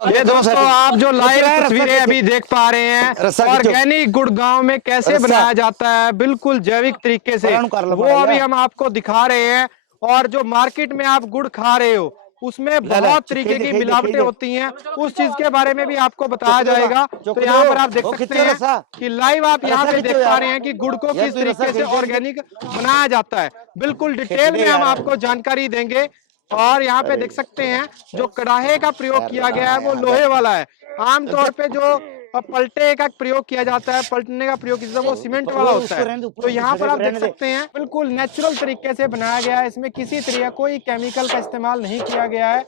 ये दोस्तों आप जो लाइव तस्वीरें अभी देख पा रहे हैं ऑर्गेनिक गुड़ गांव में कैसे बनाया जाता है बिल्कुल जैविक तरीके से, वो अभी हम आपको दिखा रहे हैं। और जो मार्केट में आप गुड़ खा रहे हो उसमें बहुत तरीके की मिलावटें होती हैं, उस चीज के बारे में भी आपको बताया जाएगा। तो यहाँ पर आप देख सकते हैं कि लाइव आप यहाँ पे देख पा रहे हैं कि गुड़ को किस तरीके से ऑर्गेनिक बनाया जाता है। बिल्कुल डिटेल में हम आपको जानकारी देंगे। और यहाँ पे देख सकते हैं जो कड़ाहे का प्रयोग किया गया है वो लोहे वाला है। आमतौर पे जो पलटे का प्रयोग किया जाता है, पलटने का प्रयोग किया जाता है, वो सीमेंट वाला होता है। तो यहाँ पर आप देख सकते हैं बिल्कुल नेचुरल तरीके से बनाया गया है, इसमें किसी तरह कोई केमिकल का इस्तेमाल नहीं किया गया है।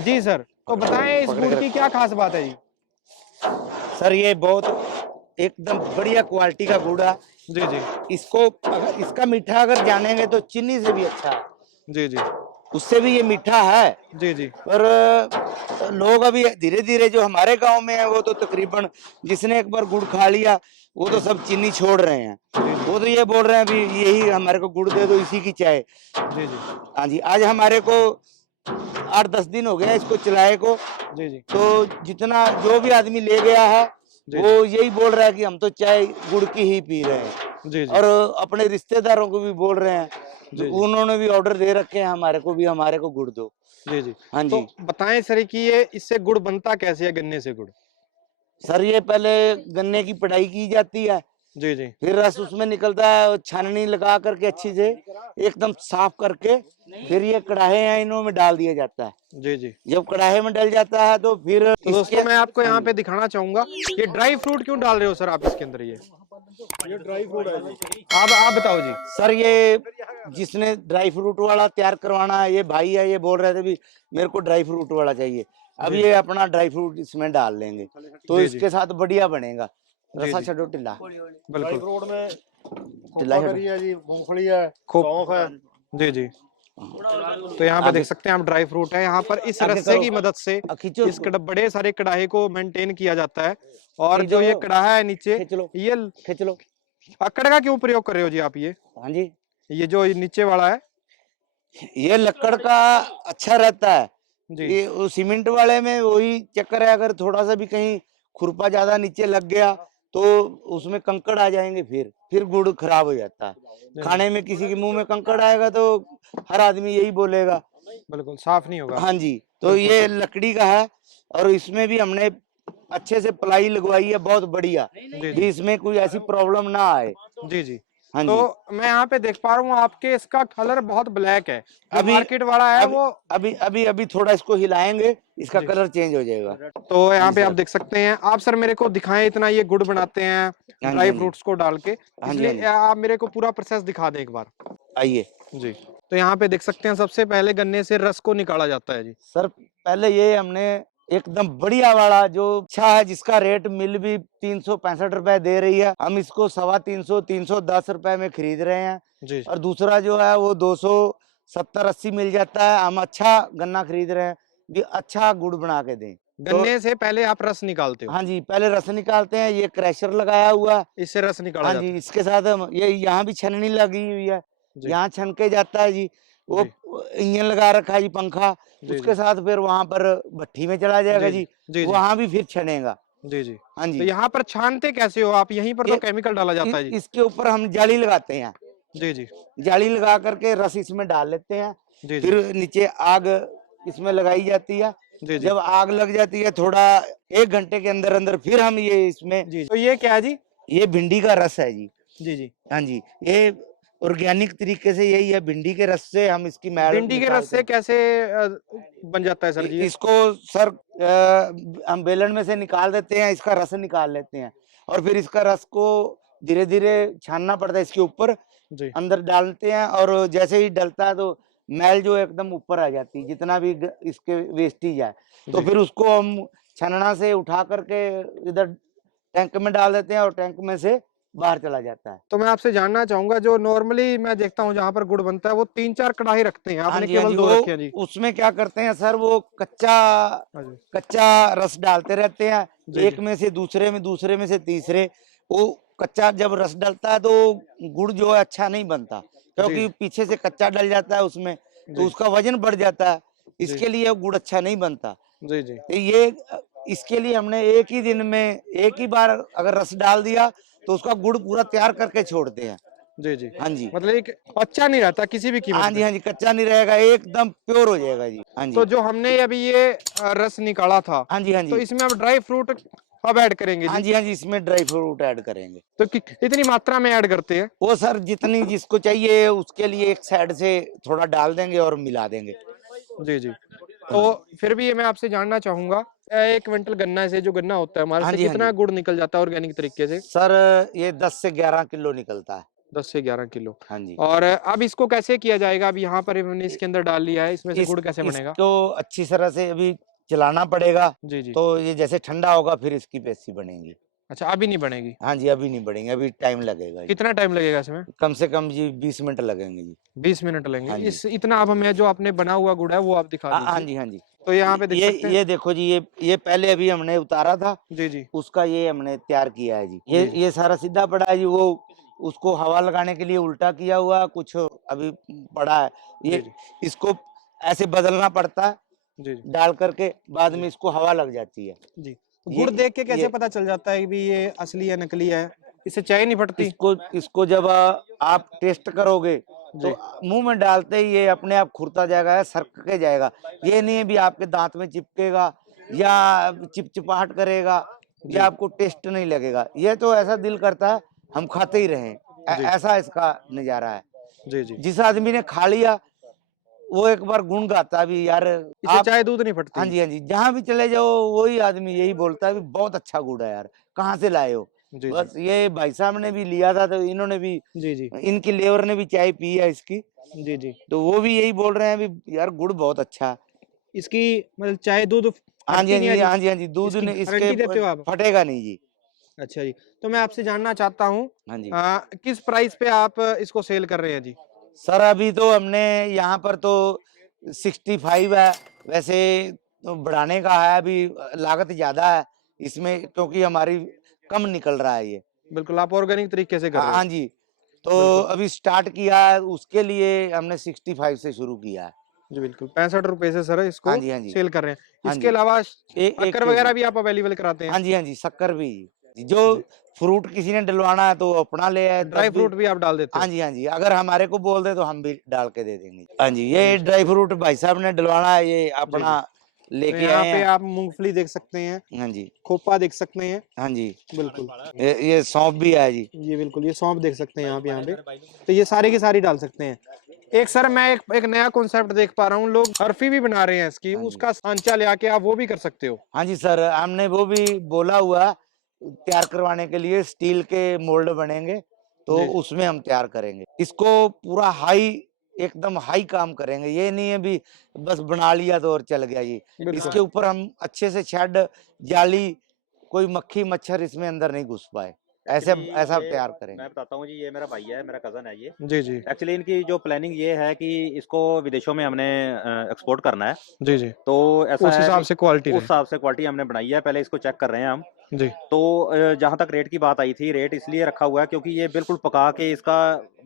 जी सर, तो बताएं इस गुड़ की क्या खास बात है जी? सर ये बहुत एकदम बढ़िया क्वालिटी का गुड़ है। जी जी, इसको इसका मीठा अगर जानेंगे तो चीनी से भी अच्छा है। जी जी, उससे भी ये मीठा है। जी जी, पर लोग अभी धीरे धीरे जो हमारे गांव में है वो तो तकरीबन जिसने एक बार गुड़ खा लिया वो तो सब चीनी छोड़ रहे हैं। वो तो ये बोल रहे हैं अभी यही हमारे को गुड़ दे दो, इसी की चाय। जी जी, हाँ जी, आज हमारे को 8-10 दिन हो गया इसको चलाए को। जी जी, तो जितना जो भी आदमी ले गया है वो यही बोल रहा है कि हम तो चाय गुड़ की ही पी रहे हैं। जी जी, और अपने रिश्तेदारों को भी बोल रहे हैं, जी, उन्होंने भी ऑर्डर दे रखे हैं हमारे को भी, हमारे को गुड़ दो। जी जी। हाँ जी। तो बताएं सर कि ये इससे गुड़ बनता कैसे है, गन्ने से गुड़? सर ये पहले गन्ने की पिड़ाई की जाती है, जी जी, फिर रस उसमें निकलता है और छाननी लगा करके अच्छी से एकदम साफ करके फिर ये कढ़ाई हैं इनों में डाल दिया जाता है। जी जी। जब कढ़ाई में डल जाता है तो फिर तो दोस्तों मैं आपको यहाँ पे दिखाना चाहूंगा, ये ड्राई फ्रूट क्यों डाल रहे हो सर आप इसके अंदर? ये ड्राई फ्रूट है जी। आप बताओ जी। सर ये जिसने ड्राई फ्रूट वाला तैयार करवाना है, ये भाई है, ये बोल रहे थे भी मेरे को ड्राई फ्रूट वाला चाहिए। अब ये अपना ड्राई फ्रूट इसमें डाल लेंगे तो इसके साथ बढ़िया बनेगा। रसा छो टिल्ला, बिल्कुल फ्रूट में टिल्ला करी है जी, मूंगफली है, सौंफ है। जी जी। तो यहाँ पे देख सकते हैं आप ड्राई फ्रूट है, यहाँ पर इस रस्से की मदद से इस बड़े सारे कढ़ाई को मेंटेन किया जाता है। और जो ये कढ़ाहा है नीचे, ये खींच लो। लकड़ का क्यों प्रयोग कर रहे हो जी आप? ये हाँ जी, ये जो नीचे वाला है ये लकड़ का अच्छा रहता है जी। ये सीमेंट वाले में वही चक्कर है, अगर थोड़ा सा भी कहीं खुरपा ज्यादा नीचे लग गया तो उसमें कंकड़ आ जाएंगे, फिर गुड़ खराब हो जाता है। खाने में किसी के मुंह में कंकड़ आएगा तो हर आदमी यही बोलेगा, बिल्कुल साफ नहीं होगा। हाँ जी। तो ये लकड़ी का है और इसमें भी हमने अच्छे से प्लाई लगवाई है, बहुत बढ़िया, भी इसमें कोई ऐसी प्रॉब्लम ना आए। जी जी। हाँ तो जी। मैं यहाँ पे देख पा रहा हूँ आपके इसका कलर बहुत ब्लैक है, अभी मार्केट वाला है वो अभी थोड़ा इसको हिलाएंगे, इसका कलर चेंज हो जाएगा। तो यहाँ पे आप देख सकते हैं। आप सर मेरे को दिखाएं, इतना ये गुड़ बनाते हैं ड्राई फ्रूट्स को डाल के, इसलिए आप मेरे को पूरा प्रोसेस दिखा दें एक बार। आइए जी। तो यहाँ पे देख सकते हैं सबसे पहले गन्ने से रस को निकाला जाता है जी। सर पहले ये हमने एकदम बढ़िया वाला जो अच्छा है, जिसका रेट मिल भी 365 रुपए दे रही है, हम इसको 350-310 रुपए में खरीद रहे हैं जी। और दूसरा जो है वो 270-80 मिल जाता है। हम अच्छा गन्ना खरीद रहे हैं कि अच्छा गुड़ बना के दें। गन्ने से पहले आप रस निकालते हो? हाँ जी, पहले रस निकालते हैं, ये क्रैशर लगाया हुआ, इससे रस निकाला हाँ जाता जी। है। इसके साथ हम ये यहाँ भी छननी लगी हुई है, यहाँ छन के जाता है जी। वो इंजन लगा रखा है जी, पंखा, उसके साथ फिर वहां पर भट्टी में चला जाएगा जी, वहां भी फिर छनेगा। जी जी। हाँ जी। तो यहाँ पर छानते कैसे हो आप? यहीं पर तो केमिकल डाला जाता है जी। इसके ऊपर हम जाली लगाते हैं जी जी। जाली लगा करके रस इसमें डाल लेते हैं, फिर नीचे आग इसमें लगाई जाती है। जब आग लग जाती है थोड़ा 1 घंटे के अंदर अंदर फिर हम ये इसमें तो ये क्या है जी? ये भिंडी का रस है जी। जी जी। हाँ जी, ये ऑर्गेनिक तरीके से यही है, भिंडी के रस से हम इसकी मैल। भिंडी के रस से कैसे बन जाता है सर जी? इसको सर हम बेलन में से निकाल देते हैं, इसका रस निकाल लेते हैं और फिर इसका रस को धीरे धीरे छानना पड़ता है, इसके ऊपर अंदर डालते हैं और जैसे ही डलता है तो मैल जो एकदम ऊपर आ जाती है, जितना भी इसके वेस्टेज है, तो फिर उसको हम छानना से उठा करके इधर टैंक में डाल देते हैं और टैंक में से बाहर चला जाता है। तो मैं आपसे जानना चाहूंगा, जो नॉर्मली मैं देखता हूँ जहाँ पर गुड़ बनता है वो 3-4 कढ़ाई रखते हैं, आपने केवल 2 रखी है जी। उसमें क्या करते हैं सर, वो कच्चा रस डालते रहते हैं, एक में से दूसरे में, दूसरे में से तीसरे। वो कच्चा जब रस डलता है तो गुड़ जो है अच्छा नहीं बनता, क्योंकि पीछे से कच्चा डल जाता है उसमें, तो उसका वजन बढ़ जाता है, इसके लिए गुड़ अच्छा नहीं बनता। जी जी तो ये इसके लिए हमने एक ही दिन में एक ही बार अगर रस डाल दिया तो उसका गुड़ पूरा तैयार करके छोड़ते हैं। जी जी। हाँ जी, मतलब एक अच्छा नहीं रहता किसी भी कीमत हाँ जी, पे। हाँ जी, कच्चा नहीं रहेगा, एकदम प्योर हो जाएगा जी। हाँ तो जी, जो हमने अभी ये रस निकाला था, हाँ जी, हाँ तो जी, इसमें अब ड्राई फ्रूट अब ऐड करेंगे हाँ जी। जी, हाँ जी, इसमें ड्राई फ्रूट ऐड करेंगे। तो कितनी मात्रा में ऐड करते हैं? वो सर जितनी जिसको चाहिए उसके लिए एक साइड से थोड़ा डाल देंगे और मिला देंगे। जी जी। तो फिर भी ये मैं आपसे जानना चाहूंगा, 1 क्विंटल गन्ना से जो गन्ना होता है हमारे हाँ से जी, हाँ कितना जी, गुड़ निकल जाता है ऑर्गेनिक तरीके से? सर ये 10 से 11 किलो निकलता है। 10 से 11 किलो। हाँ जी, और अब इसको कैसे किया जाएगा? अब यहाँ पर हमने इसके अंदर डाल लिया है, इसमें से इस गुड़ कैसे बनेगा? इसको अच्छी तरह से अभी चलाना पड़ेगा, जी जी। तो ये जैसे ठंडा होगा फिर इसकी पेस्सी बनेगी। अच्छा, अभी नहीं बनेगी? हाँ जी, अभी नहीं बढ़ेंगे, अभी टाइम लगेगा जी। कितना टाइम लगेगा इसमें? कम से कम जी 20 मिनट लगेंगे जी। 20 मिनट लगेंगे। हाँ जी। इस इतना अब हमें जो आपने बना हुआ गुड़ है वो आप दिखा हाँ दीजिए। जी, हाँ जी। तो यहाँ पे देख सकते हैं। ये देखो जी, ये पहले अभी हमने उतारा था, जी जी उसका ये हमने तैयार किया है जी। जी, जी। ये सारा सीधा पड़ा है जी, वो उसको हवा लगाने के लिए उल्टा किया हुआ कुछ अभी पड़ा है। जी ये जी इसको ऐसे बदलना पड़ता है, जी जी डाल करके बाद जी में इसको हवा लग जाती है। जी। तो ये गुड़ देख के कैसे ये पता चल जाता है कि भी ये असली है नकली है? इससे चाय नहीं फटती? इसको जब आप टेस्ट करोगे तो जी मुंह में डालते ही ये अपने आप खुरता जाएगा, सरक के जाएगा। ये नहीं है भी आपके दांत में चिपकेगा या चिपचिपाहट करेगा जी या आपको टेस्ट नहीं लगेगा। ये तो ऐसा दिल करता है हम खाते ही रहें। जी ऐसा इसका नजारा है। जी जी। जिस आदमी ने खा लिया वो एक बार गुण गाता है भी यार इससे आप। चाय दूध नहीं हाँ फटती? जी, हाँ जी, जहां भी चले जाओ वही आदमी यही बोलता है भी बहुत अच्छा गुड़ है यार, कहाँ से लाए हो। जी जी बस ये भाई साहब ने भी लिया था तो इन्होंने भी, जी जी इनकी लेबर ने भी चाय पी है इसकी, जी जी। तो वो भी यही बोल रहे हैं भी यार गुड़ बहुत अच्छा है। इसकी मतलब चाय दूध हाँ जी, फटती हाँ नहीं है जी, जी? हाँ जी, हाँ जी, दूध इसकी ने इसके गारंटी देते हो आप? फटेगा नहीं जी। अच्छा जी। तो मैं आपसे जानना चाहता हूँ, हाँ जी, किस प्राइस पे आप इसको सेल कर रहे हैं जी? सर अभी तो हमने यहाँ पर तो 65 है, वैसे तो बढ़ाने का है, अभी लागत ज्यादा है इसमें क्योंकि हमारी कम निकल रहा है ये। बिल्कुल, आप ऑर्गेनिक तरीके से कर हाँ रहे हाँ हो। जी, तो बिल्कुल अभी स्टार्ट किया है उसके लिए हमने 65 से शुरू किया है। जी, बिल्कुल 65 रुपए से सर हाँ इसको जी, हाँ जी, सेल कर रहे हैं। हाँ इसके जी, अलावा एक शक्कर वगैरह केजी। भी आप अवेलेबल कराते हैं? हाँ जी, हाँ जी, शक्कर भी जो जी। फ्रूट किसी ने डलवाना है तो वो अपना ले आए ड्राई तब भी। फ्रूट भी आप डाल देते हाँ हो? जी, हाँ जी, अगर हमारे को बोल दे तो हम भी डाल के दे देंगे। हाँ जी, ये ड्राई फ्रूट भाई साहब ने डलवाना है, ये जी जी। अपना तो लेके यहाँ आए पे हैं। आप मूंगफली देख सकते हैं, हाँ जी, खोपा देख सकते हैं। हाँ जी, बिल्कुल, ये सौंफ भी है जी। ये बिल्कुल ये सौंफ देख सकते हैं आप यहाँ पे। तो ये सारे की सारी डाल सकते हैं। एक सर मैं एक नया कॉन्सेप्ट देख पा रहा हूँ, लोग बर्फी भी बना रहे हैं इसकी, हाँ जी, उसका सांचा ले आके आप वो भी कर सकते हो। हाँ जी सर, हमने वो भी बोला हुआ तैयार करवाने के लिए, स्टील के मोल्ड बनेंगे तो जी जी उसमें हम तैयार करेंगे इसको पूरा हाई, एकदम हाई काम करेंगे। ये नहीं है भी बस बना लिया तो और चल गया जी। बिल्कुल इसके ऊपर हम अच्छे से शेड, जाली, कोई मक्खी मच्छर इसमें अंदर नहीं घुस पाए, ऐसे ऐसा तैयार करेंगे। मैं बताता हूँ जी, ये मेरा भाई है, मेरा कज़न है ये। जी जी एक्चुअली इनकी जो प्लानिंग ये है कि इसको विदेशों में हमने एक्सपोर्ट करना है। जी जी। तो ऐसा उस है हिसाब कि से क्वालिटी उस रहे। हिसाब से क्वालिटी हमने बनाई है, पहले इसको चेक कर रहे हैं हम। जी तो जहाँ तक रेट की बात आई थी, रेट इसलिए रखा हुआ है क्योंकि ये बिल्कुल पका के इसका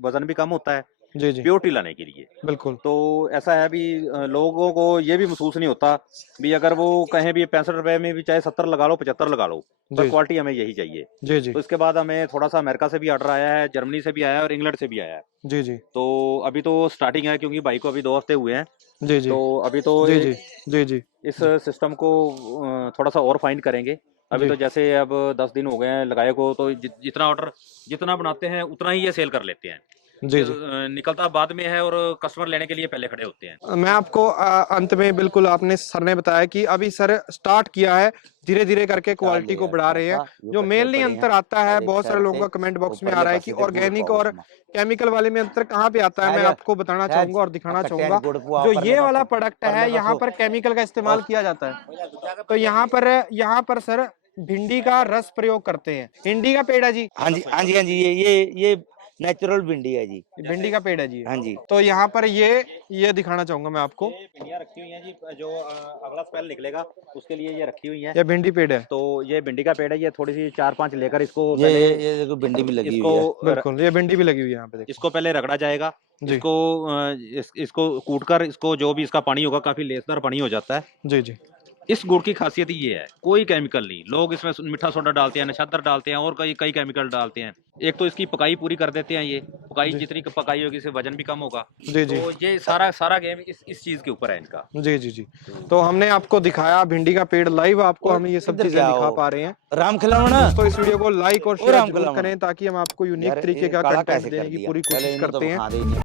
वजन भी कम होता है जी जी प्योरिटी लाने के लिए। बिल्कुल तो ऐसा है भी लोगों को ये भी महसूस नहीं होता भी अगर वो कहें भी 65 रुपए में भी चाहे 70 लगा लो 75 लगा लो, पर जी क्वालिटी हमें यही चाहिए। जी जी तो इसके बाद हमें थोड़ा सा अमेरिका से भी ऑर्डर आया है, जर्मनी से भी आया है और इंग्लैंड से भी आया है। जी जी तो अभी तो स्टार्टिंग है क्योंकि भाई को अभी 2 हफ्ते हुए हैं। जी जी तो अभी तो जी जी जी जी इस सिस्टम को थोड़ा सा और फाइन करेंगे। अभी जी तो जैसे अब 10 दिन हो गए हैं लगाए को, तो जितना ऑर्डर जितना बनाते हैं उतना ही ये सेल कर लेते हैं। जी जी। निकलता बाद में है और कस्टमर लेने के लिए पहले खड़े होते हैं। मैं आपको अंत में बिल्कुल आपने सर ने बताया कि अभी सर स्टार्ट किया है, धीरे धीरे करके क्वालिटी को बढ़ा रहे हैं। जो मेनली अंतर आता है, बहुत सारे लोगों का कमेंट बॉक्स में आ रहा है कि ऑर्गेनिक और केमिकल वाले में अंतर कहाँ पे आता है, मैं आपको बताना चाहूंगा और दिखाना चाहूंगा। जो ये वाला प्रोडक्ट है, यहाँ पर केमिकल का इस्तेमाल किया जाता है। तो यहाँ पर सर भिंडी का रस प्रयोग करते हैं। भिंडी का पेड़ है जी? हाँ जी, हाँ जी, हाँ जी, ये नेचुरल भिंडी है जी। भिंडी का पेड़ है जी? हाँ जी, तो यहाँ पर ये दिखाना चाहूंगा मैं आपको, ये भिंडियाँ रखी हुई हैं जी, जो अगला स्पेल निकलेगा उसके लिए ये रखी हुई हैं। ये भिंडी पेड़ है? तो ये भिंडी का पेड़ है, ये थोड़ी सी 4-5 लेकर इसको ये देखो भिंडी भी लगी हुई है। बिल्कुल, ये भिंडी भी लगी हुई है यहाँ पे देखो। इसको पहले रगड़ा जाएगा। जी इसको इसको कूटकर इसको जो भी इसका पानी होगा, काफी लेसदार पानी हो जाता है। जी जी इस गुड़ की खासियत ये है, कोई केमिकल नहीं। लोग इसमें मीठा सोडा डालते हैं, नशक्कर डालते हैं और कई कई केमिकल डालते हैं। एक तो इसकी पकाई पूरी कर देते हैं, ये पकाई जितनी पकाई होगी इससे वजन भी कम होगा। जी जी तो ये सारा गेम इस चीज के ऊपर है इनका। जी जी जी। तो हमने आपको दिखाया भिंडी का पेड़ लाइव, आपको हम ये सब इधर चीजें क्या दिखा हो? पा रहे हैं। राम खिलावना तो इस वीडियो को लाइक और ओ शेयर राम जरूर खिलावना। करें ताकि हम आपको यूनिक यार, तरीके ये का काला कंटेंट कैसे देने कर की दिया? पूरी पहले कोशिश इन्हें तो करते हैं। बता देंगे।